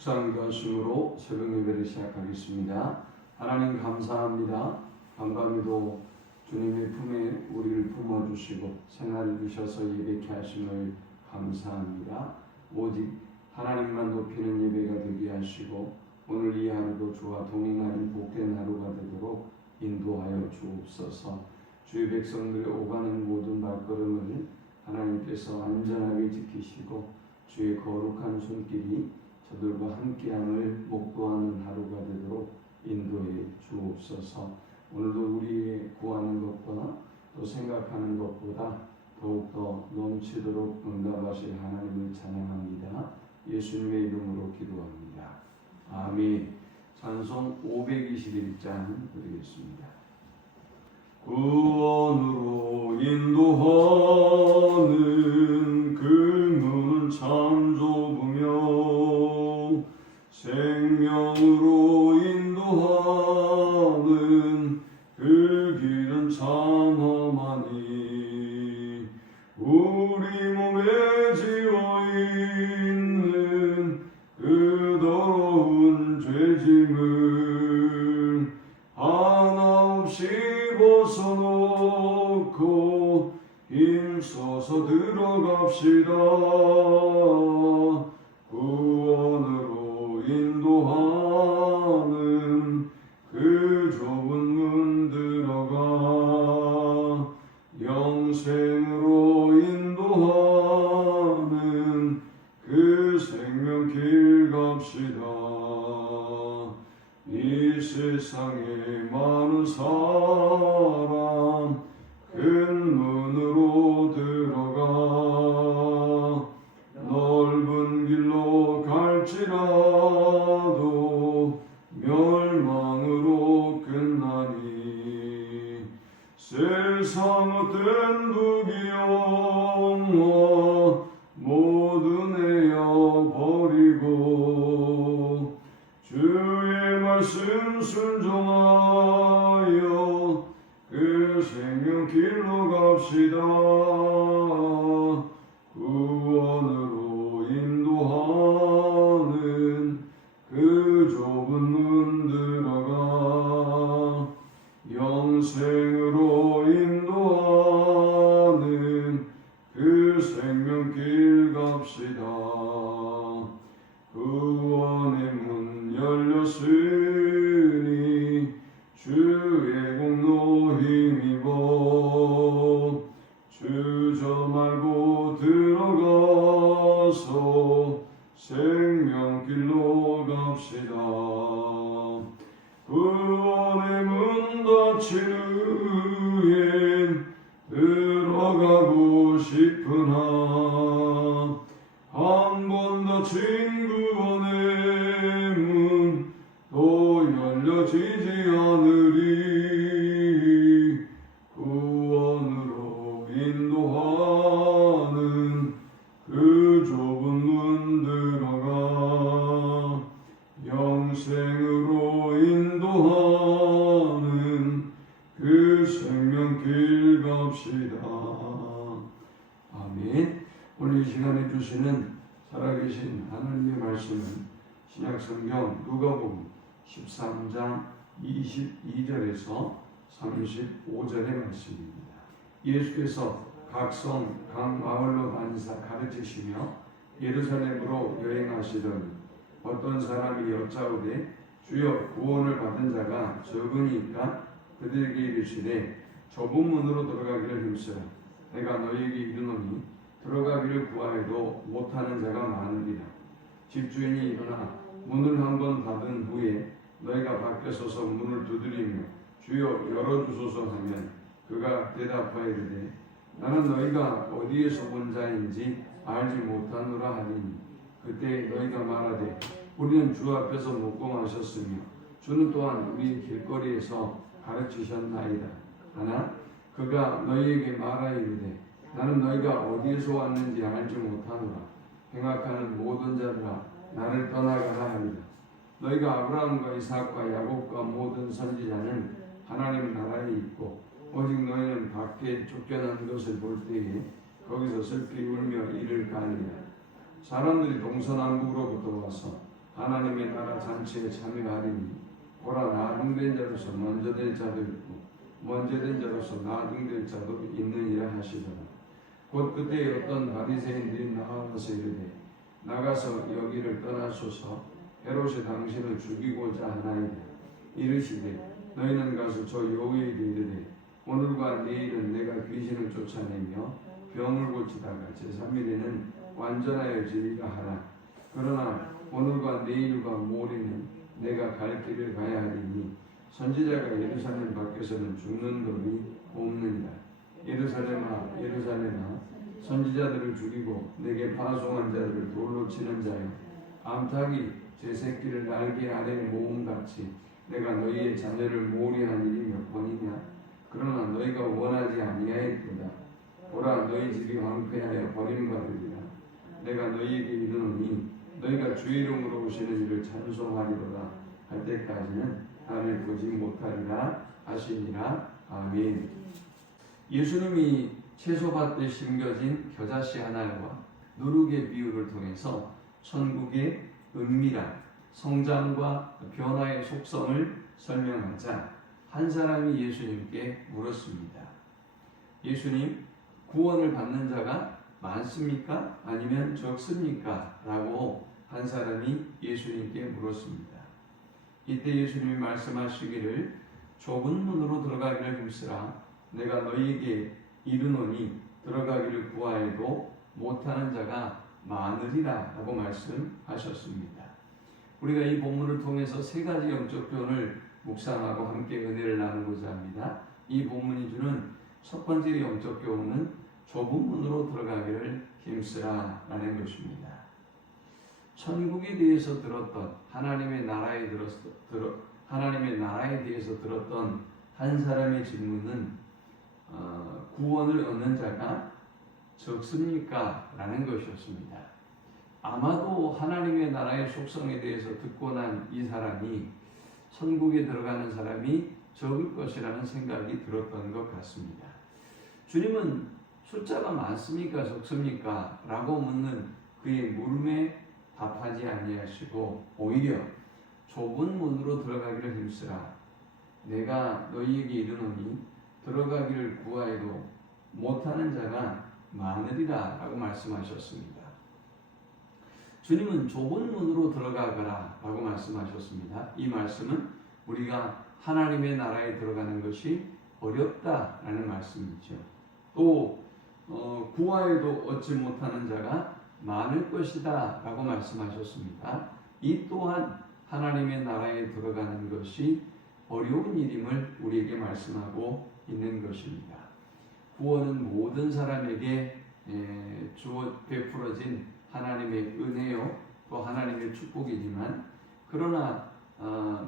묵상교하심으로 새벽 예배를 시작하겠습니다. 하나님 감사합니다. 간밤에도 주님의 품에 우리를 품어주시고 생활을 주셔서 예배케 하심을 감사합니다. 오직 하나님만 높이는 예배가 되게 하시고 오늘 이 하루도 주와 동행하는 복된 하루가 되도록 인도하여 주옵소서. 주의 백성들의 오가는 모든 발걸음을 하나님께서 안전하게 지키시고 주의 거룩한 손길이 저들과 함께함을 목도하는 하루가 되도록 인도해 주옵소서. 오늘도 우리의 구하는 것과 또 생각하는 것보다 더욱더 넘치도록 응답하실 하나님을 찬양합니다. 예수님의 이름으로 기도합니다. 아멘. 찬송 521장 드리겠습니다. 구원으로 인도하는 그 문은 참 좁으며 생명으로 인도하는 그 길은 참 험하니 우리 몸에 지어있는 그 더러운 죄짐을 하나 없이 벗어놓고 힘써서 들어갑시다. 구원으로 인도하는 그 좁은 문 들어가 영생으로 인도하는 그 생명길 갑시다. 이 세상에 많은 사람 큰 문으로 들어가 넓은 길로 갈지라도 멸망으로 끝나니 세상 어떤 두기영화 모두 내어버리고 주의 말씀 순종하여 그 생명길로 갑시다. 구원으로 인도하는 그 좁은 문 들어가 영생으로 인도하는 그 생명길 갑시다. 구원의 문 열렸으니 주의 공로 힘입어 주저 말고 들어가서 생명길로 갑시다. 구원의 문 닫힌 후엔 들어가고 싶으나 한 번 닫힌 구원의 문 또 열려지지 않으리. 구원으로 인도하는 그 좁은 문 들어가 영생으로 인도하는 그 생명길 갑시다. 아멘. 오늘 이 시간에 주시는 살아계신 하나님의 말씀은 신약성경 누가복음 13장 22절에서 35절의 말씀입니다. 예수께서 각 성, 각 마을로 다니사 가르치시며 예루살렘으로 여행하시더니 어떤 사람이 여짜오되 주여 구원을 받은 자가 적으니까 그들에게 이르시되 좁은 문으로 들어가기를 힘쓰라. 내가 너희에게 이르노니 들어가기를 구하여도 못하는 자가 많으리라. 집주인이 일어나 문을 한번 닫은 후에 너희가 밖에 서서 문을 두드리며 주여 열어주소서 하면 그가 대답하여 이르되 나는 너희가 어디에서 온 자인지 알지 못하노라 하리니 그때 너희가 말하되 우리는 주 앞에서 묵고 마셨으며 주는 또한 우리 길거리에서 가르치셨나이다 하나 그가 너희에게 말하여 이르되 나는 너희가 어디에서 왔는지 알지 못하노라. 행악하는 모든 자들아 나를 떠나가라 하리라. 너희가 아브라함과 이삭과 야곱과 모든 선지자는 하나님 나라에 있고 오직 너희는 밖에 쫓겨난 것을 볼 때에 거기서 슬피 울며 이를 가느니라. 사람들이 동서남북으로부터 와서 하나님의 나라 잔치에 참여하리니 보라 나중된 자로서 먼저 된 자도 있고 먼저 된 자로서 나중될 자도 있느니라 하시더라. 곧 그때 어떤 바리새인들이 나와서 이르되 나가서 여기를 떠나소서 헤롯이 당신을 죽이고자 하나이다. 이르시되 너희는 가서 저 여호에게 이르되 오늘과 내일은 내가 귀신을 쫓아내며 병을 고치다가 제3일에는 완전하여지리라 하라. 그러나 오늘과 내일과 모레는 내가 갈 길을 가야 하리니 선지자가 예루살렘 밖에서는 죽는 법이 없느니라. 예루살렘아 예루살렘아 선지자들을 죽이고 내게 파송한 자들을 돌로 치는 자여 암탉이 제 새끼를 날개 아래에 모음같이 내가 너희의 자녀를 모리한 일이 몇 번이냐. 그러나 너희가 원하지 아니하였도다. 보라 너희 집이 황폐하여 버림받으리라. 내가 너희에게 이르노니 너희가 주의 이름으로 오시는 이를 찬송하리로다 할 때까지는 나를 보지 못하리라 하시니라. 아멘. 예수님이 채소밭에 심겨진 겨자씨 하나와 누룩의 비유를 통해서 천국의 은밀한 성장과 변화의 속성을 설명하자 한 사람이 예수님께 물었습니다. 예수님, 구원을 받는 자가 많습니까? 아니면 적습니까? 라고 한 사람이 예수님께 물었습니다. 이때 예수님이 말씀하시기를 좁은 문으로 들어가기를 힘쓰라. 내가 너희에게 이르노니 들어가기를 구하여도 못하는 자가 많으리라 라고 말씀하셨습니다. 우리가 이 본문을 통해서 세 가지 영적 표현을 묵상하고 함께 은혜를 나누고자 합니다. 이 본문이 주는 첫 번째 영적 교훈은 좁은 문으로 들어가기를 힘쓰라 라는 것입니다. 천국에 대해서 들었던 하나님의 나라에 대해서 들었던 한 사람의 질문은 구원을 얻는 자가 적습니까? 라는 것이었습니다. 아마도 하나님의 나라의 속성에 대해서 듣고 난 이 사람이 천국에 들어가는 사람이 적을 것이라는 생각이 들었던 것 같습니다. 주님은 숫자가 많습니까? 적습니까? 라고 묻는 그의 물음에 답하지 아니하시고 오히려 좁은 문으로 들어가기를 힘쓰라. 내가 너희에게 이르노니 들어가기를 구하여도 못하는 자가 많으리라 라고 말씀하셨습니다. 주님은 좁은 문으로 들어가거라 라고 말씀하셨습니다. 이 말씀은 우리가 하나님의 나라에 들어가는 것이 어렵다라는 말씀이죠. 또 구하여도 얻지 못하는 자가 많을 것이다 라고 말씀하셨습니다. 이 또한 하나님의 나라에 들어가는 것이 어려운 일임을 우리에게 말씀하고 있는 것입니다. 구원은 모든 사람에게 베풀어진 하나님의 은혜요 또 하나님의 축복이지만 그러나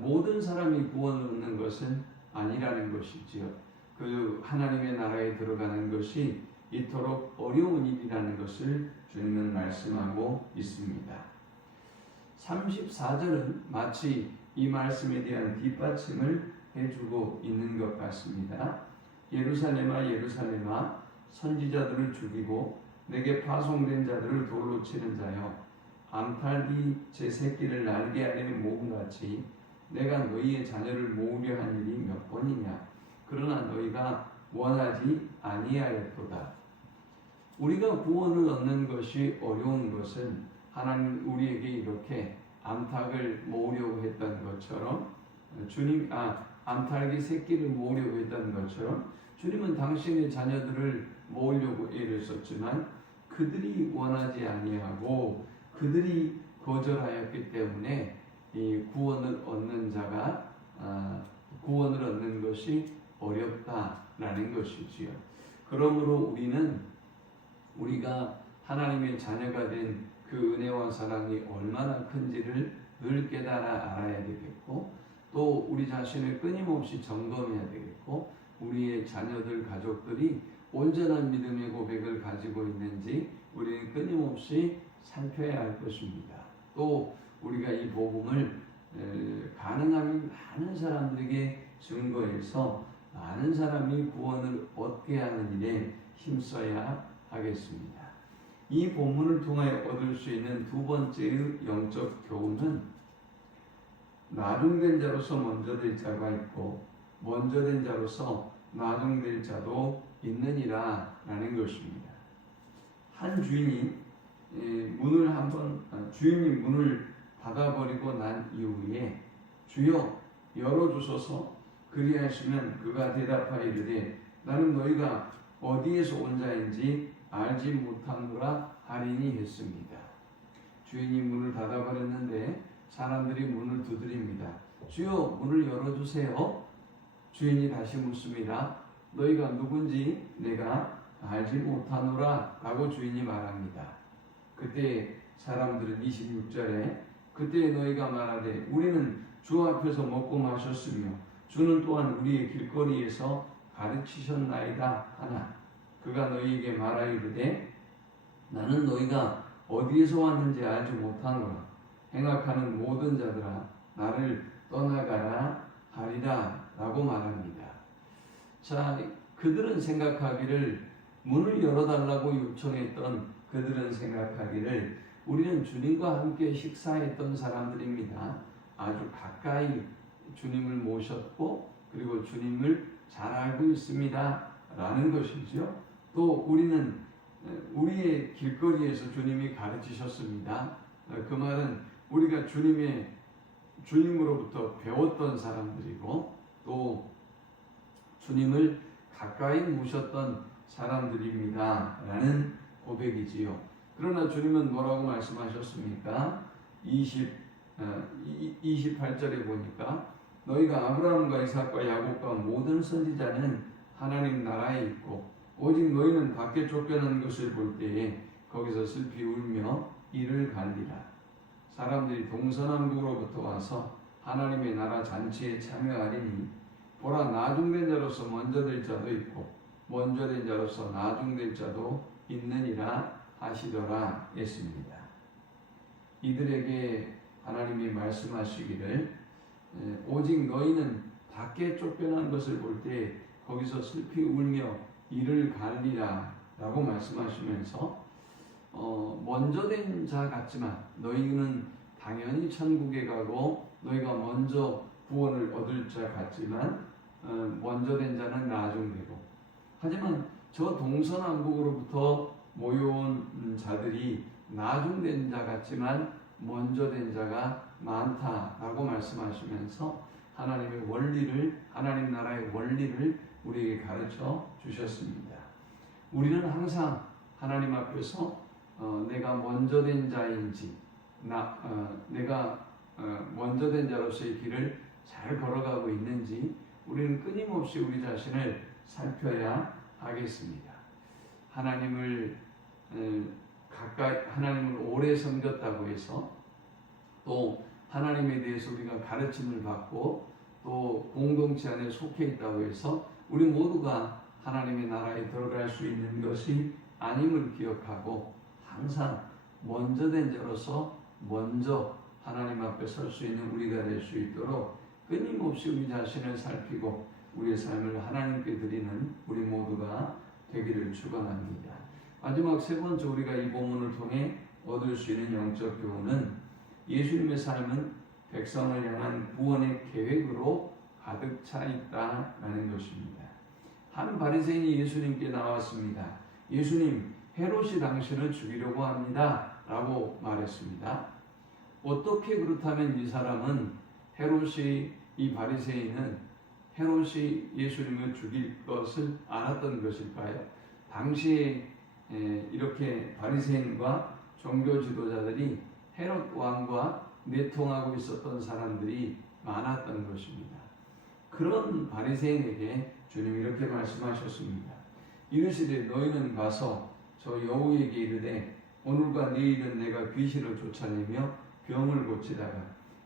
모든 사람이 구원을 얻는 것은 아니라는 것이지요. 그 하나님의 나라에 들어가는 것이 이토록 어려운 일이라는 것을 주님은 말씀하고 있습니다. 34절은 마치 이 말씀에 대한 뒷받침을 해주고 있는 것 같습니다. 예루살렘아 예루살렘아 선지자들을 죽이고 내게 파송된 자들을 돌로 치는 자여 암탉이 제 새끼를 날개 아래에 모음같이 내가 너희의 자녀를 모으려 한 일이 몇 번이냐. 그러나 너희가 원하지 아니하였도다. 우리가 구원을 얻는 것이 어려운 것은 하나님 우리에게 이렇게 암탉을 모으려고 했던 것처럼 암탉이 새끼를 모으려고 했던 것처럼 주님은 당신의 자녀들을 모으려고 애를 썼지만 그들이 원하지 아니하고 그들이 거절하였기 때문에 이 구원을 얻는 것이 어렵다라는 것이지요. 그러므로 우리가 하나님의 자녀가 된 그 은혜와 사랑이 얼마나 큰지를 늘 깨달아 알아야 되겠고 또 우리 자신을 끊임없이 점검해야 되겠고 우리의 자녀들 가족들이 온전한 믿음의 고백을 가지고 있는지 우리는 끊임없이 살펴야 할 것입니다. 또 우리가 이 복음을 가능하면 많은 사람들에게 증거해서 많은 사람이 구원을 얻게 하는 일에 힘써야 하겠습니다. 이 본문을 통하여 얻을 수 있는 두 번째의 영적 교훈은 나중된 자로서 먼저 될 자가 있고 먼저 된 자로서 나중될 자도 있느니라 라는 것입니다. 한 주인이 주인이 문을 닫아버리고 난 이후에 주여 열어주소서 그리하시면 그가 대답하이르되 나는 너희가 어디에서 온 자인지 알지 못하노라 하리니 했습니다. 주인이 문을 닫아버렸는데 사람들이 문을 두드립니다. 주여 문을 열어주세요. 주인이 다시 묻습니다. 너희가 누군지 내가 알지 못하노라 라고 주인이 말합니다. 그때 사람들은 26절에 그때 너희가 말하되 우리는 주 앞에서 먹고 마셨으며 주는 또한 우리의 길거리에서 가르치셨나이다 하나 그가 너희에게 말하이르되 나는 너희가 어디에서 왔는지 알지 못하노라. 행악하는 모든 자들아 나를 떠나가라 하리라 라고 말합니다. 자, 그들은 생각하기를 문을 열어달라고 요청했던 그들은 생각하기를 우리는 주님과 함께 식사했던 사람들입니다. 아주 가까이 주님을 모셨고 그리고 주님을 잘 알고 있습니다 라는 것이죠. 또 우리는 우리의 길거리에서 주님이 가르치셨습니다. 그 말은 우리가 주님으로부터 배웠던 사람들이고 또 주님을 가까이 모셨던 사람들입니다 라는 고백이지요. 그러나 주님은 뭐라고 말씀하셨습니까? 28절에 보니까 너희가 아브라함과 이삭과 야곱과 모든 선지자는 하나님 나라에 있고 오직 너희는 밖에 쫓겨난 것을 볼 때에 거기서 슬피 울며 이를 갈리라. 사람들이 동서남북으로부터 와서 하나님의 나라 잔치에 참여하리니 보라 나중된 자로서 먼저 될 자도 있고 먼저 된 자로서 나중될 자도 있느니라 하시더라 했습니다. 이들에게 하나님이 말씀하시기를 오직 너희는 밖에 쫓겨난 것을 볼 때 거기서 슬피 울며 이를 갈리라 라고 말씀하시면서 먼저 된 자 같지만 너희는 당연히 천국에 가고 너희가 먼저 구원을 얻을 자 같지만 먼저 된 자는 나중되고 하지만 저 동서남북으로부터 모여온 자들이 나중된 자 같지만 먼저 된 자가 많다라고 말씀하시면서 하나님의 원리를 하나님 나라의 원리를 우리에게 가르쳐 주셨습니다. 우리는 항상 하나님 앞에서 내가 먼저 된 자인지 내가 먼저 된 자로서의 길을 잘 걸어가고 있는지 우리는 끊임없이 우리 자신을 살펴야 하겠습니다. 하나님을 오래 섬겼다고 해서 또 하나님에 대해서 우리가 가르침을 받고 또 공동체 안에 속해 있다고 해서 우리 모두가 하나님의 나라에 들어갈 수 있는 것이 아님을 기억하고 항상 먼저 된 자로서 먼저 하나님 앞에 설 수 있는 우리가 될 수 있도록 끊임없이 우리 자신을 살피고 우리의 삶을 하나님께 드리는 우리 모두가 되기를 축원합니다. 마지막 세 번째 우리가 이 본문을 통해 얻을 수 있는 영적 교훈은 예수님의 삶은 백성을 향한 구원의 계획으로 가득 차 있다라는 것입니다. 한 바리새인이 예수님께 나왔습니다. 예수님, 헤롯이 당신을 죽이려고 합니다 라고 말했습니다. 어떻게 그렇다면 이 사람은 이 바리새인은 헤롯이 예수님을 죽일 것을 알았던 것일까요? 당시에 이렇게 바리새인과 종교 지도자들이 헤롯 왕과 내통하고 있었던 사람들이 많았던 것입니다. 그런 바리새인에게 주님이 이렇게 말씀하셨습니다. 이르시되 너희는 가서 저 여우에게 이르되 오늘과 내일은 내가 귀신을 쫓아내며 병을 고치다가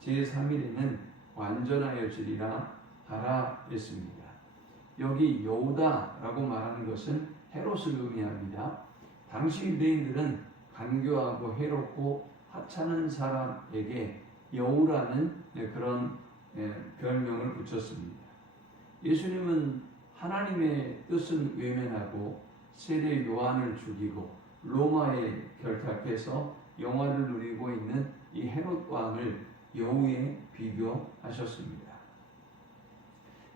제3일에는 완전하여지리라 하라 했습니다. 여기 여우다라고 말하는 것은 헤롯을 의미합니다. 당시 유대인들은 간교하고 해롭고 하찮은 사람에게 여우라는 그런 별명을 붙였습니다. 예수님은 하나님의 뜻은 외면하고 세례 요한을 죽이고 로마에 결탁해서 영화를 누리고 있는 이 헤롯 왕을 여우에 비교하셨습니다.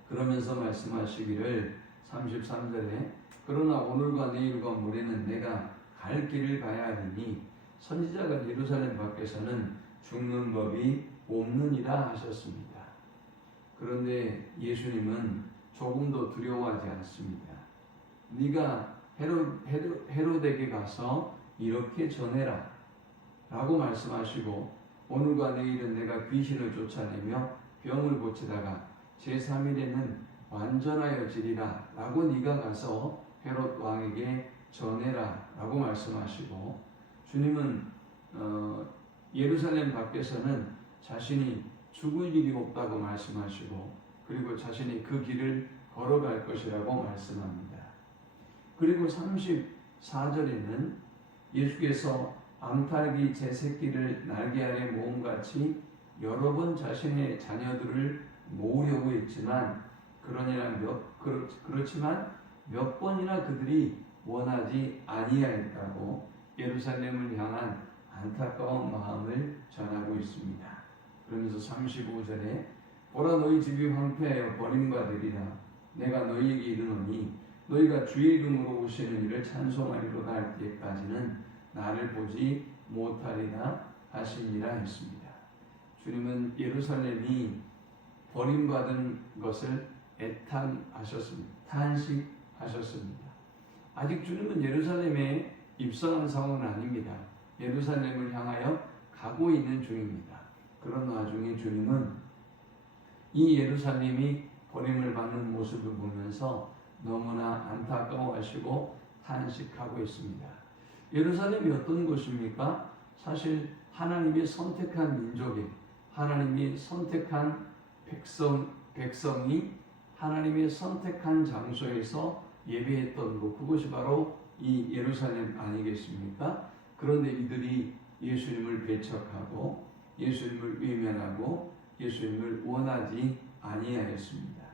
그러면서 말씀하시기를 33절에 그러나 오늘과 내일과 모레는 내가 갈 길을 가야 하리니 선지자가 예루살렘 밖에서는 죽는 법이 없느니라 하셨습니다. 그런데 예수님은 조금도 두려워하지 않습니다. 네가 헤롯에게 가서 이렇게 전해라 라고 말씀하시고 오늘과 내일은 내가 귀신을 쫓아내며 병을 고치다가 제3일에는 완전하여지리라 라고 네가 가서 헤롯 왕에게 전해라 라고 말씀하시고 주님은 예루살렘 밖에서는 자신이 죽을 일이 없다고 말씀하시고 그리고 자신이 그 길을 걸어갈 것이라고 말씀합니다. 그리고 34절에는 예수께서 암탉이 제 새끼를 날개 아래 모음같이 여러 번 자신의 자녀들을 모으려고 했지만 그렇지만 몇 번이나 그들이 원하지 아니하였다고 예루살렘을 향한 안타까운 마음을 전하고 있습니다. 그러면서 35절에 보라 너희 집이 황폐하여 버림받으리라 내가 너희에게 이르노니 너희가 주의 이름으로 오시는 이를 찬송하리로다 할 때까지는 나를 보지 못하리라 하시니라 했습니다. 주님은 예루살렘이 버림받은 것을 애탄하셨습니다. 탄식하셨습니다. 아직 주님은 예루살렘에 입성한 상황은 아닙니다. 예루살렘을 향하여 가고 있는 중입니다. 그런 와중에 주님은 이 예루살렘이 버림을 받는 모습을 보면서 너무나 안타까워하시고 탄식하고 있습니다. 예루살렘이 어떤 곳입니까? 사실 하나님이 선택한 민족이 하나님이 선택한 백성이 하나님의 선택한 장소에서 예배했던 곳 그것이 바로 이 예루살렘 아니겠습니까? 그런데 이들이 예수님을 배척하고 예수님을 외면하고 예수님을 원하지 아니하였습니다.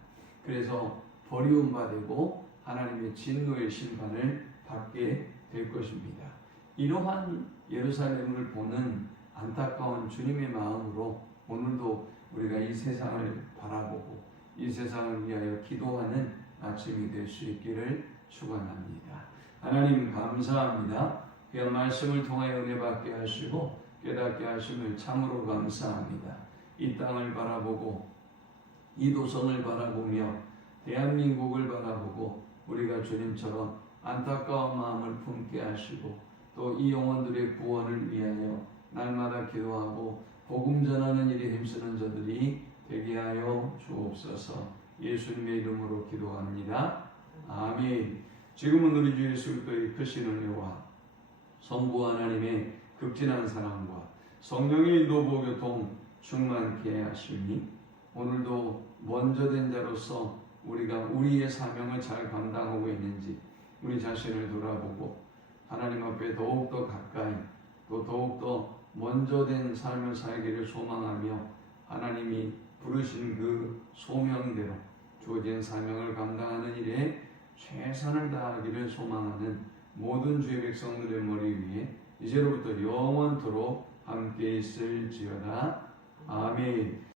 그래서 버리움받고 하나님의 진노의 심판을 받게 될 것입니다. 이러한 예루살렘을 보는 안타까운 주님의 마음으로 오늘도 우리가 이 세상을 바라보고 이 세상을 위하여 기도하는 아침이 될 수 있기를 축원합니다. 하나님 감사합니다. 귀한 말씀을 통하여 은혜 받게 하시고 깨닫게 하심을 참으로 감사합니다. 이 땅을 바라보고 이 도성을 바라보며 대한민국을 바라보고 우리가 주님처럼 안타까운 마음을 품게 하시고 또 이 영혼들의 구원을 위하여 날마다 기도하고 복음 전하는 일에 힘쓰는 저들이 되게 하여 주옵소서. 예수님의 이름으로 기도합니다. 아멘. 지금은 우리 주 예수 그리스도의 크신 은혜와 성부 하나님의 극진한 사랑과 성령의 인도 교통 충만케 하시니 오늘도 먼저 된 자로서 우리가 우리의 사명을 잘 감당하고 있는지 우리 자신을 돌아보고 하나님 앞에 더욱더 가까이 또 더욱더 먼저 된 삶을 살기를 소망하며 하나님이 부르신 그 소명대로 주어진 사명을 감당하는 일에 최선을 다하기를 소망하는 모든 주의 백성들의 머리 위에 이제로부터 영원토록 함께 있을지어다. 아멘.